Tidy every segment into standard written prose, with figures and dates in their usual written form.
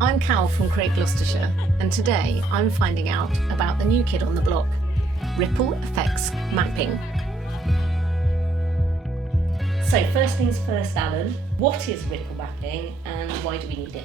I'm Cal from Craig, Gloucestershire, and today I'm finding out about the new kid on the block, ripple effects mapping. So first things first, Alan, what is ripple mapping and why do we need it?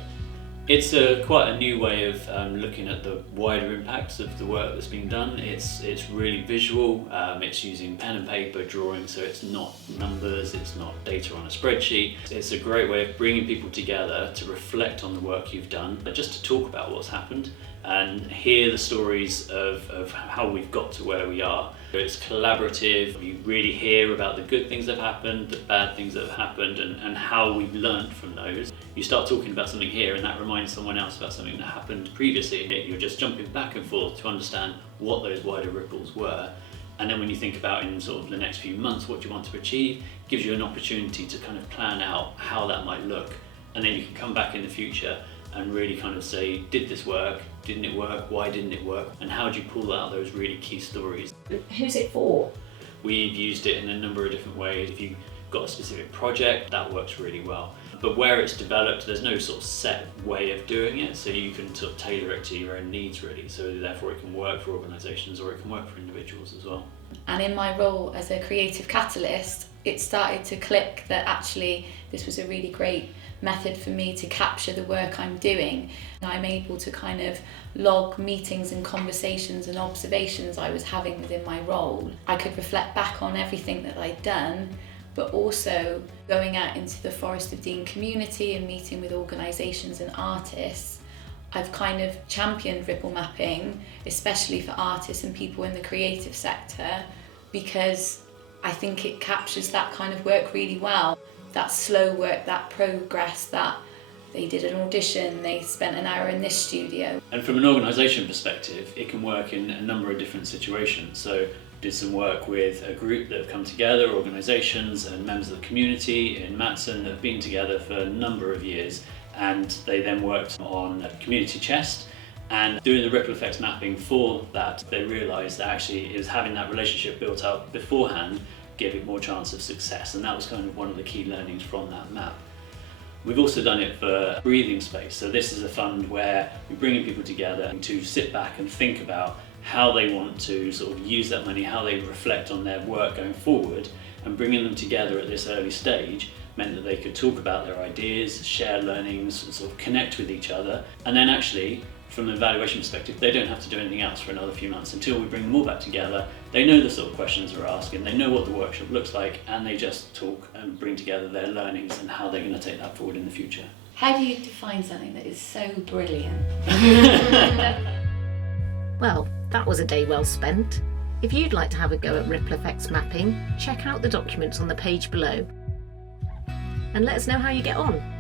It's quite a new way of looking at the wider impacts of the work that's being done. It's really visual, it's using pen and paper drawing, so it's not numbers, it's not data on a spreadsheet. It's a great way of bringing people together to reflect on the work you've done, but just to talk about what's happened and hear the stories of how we've got to where we are. It's collaborative, you really hear about the good things that have happened, the bad things that have happened, and how we've learned from those. You start talking about something here and that reminds someone else about something that happened previously. You're just jumping back and forth to understand what those wider ripples were. And then when you think about in sort of the next few months what you want to achieve, it gives you an opportunity to kind of plan out how that might look. And then you can come back in the future and really kind of say, did this work? Didn't it work? Why didn't it work? And how do you pull out those really key stories? Who's it for? We've used it in a number of different ways. If you've got a specific project, that works really well. But where it's developed, there's no sort of set way of doing it, so you can sort of tailor it to your own needs really. So therefore it can work for organisations or it can work for individuals as well. And in my role as a creative catalyst, it started to click that actually this was a really great method for me to capture the work I'm doing. And I'm able to kind of log meetings and conversations and observations I was having within my role. I could reflect back on everything that I'd done, but also going out into the Forest of Dean community and meeting with organisations and artists. I've kind of championed ripple mapping, especially for artists and people in the creative sector, because I think it captures that kind of work really well. That slow work, that progress, that they did an audition, they spent an hour in this studio. And from an organisation perspective, it can work in a number of different situations. So did some work with a group that have come together, organisations and members of the community in Matson that have been together for a number of years, and they then worked on a community chest. And doing the ripple effects mapping for that, they realised that actually it was having that relationship built up beforehand gave it more chance of success, and that was kind of one of the key learnings from that map. We've also done it for breathing space, so this is a fund where we're bringing people together to sit back and think about how they want to sort of use that money, how they reflect on their work going forward, and bringing them together at this early stage meant that they could talk about their ideas, share learnings, and sort of connect with each other, and then actually from an evaluation perspective, they don't have to do anything else for another few months until we bring them all back together. They know the sort of questions we're asking, they know what the workshop looks like, and they just talk and bring together their learnings and how they're going to take that forward in the future. How do you define something that is so brilliant? Well, that was a day well spent. If you'd like to have a go at ripple effects mapping, check out the documents on the page below and let us know how you get on.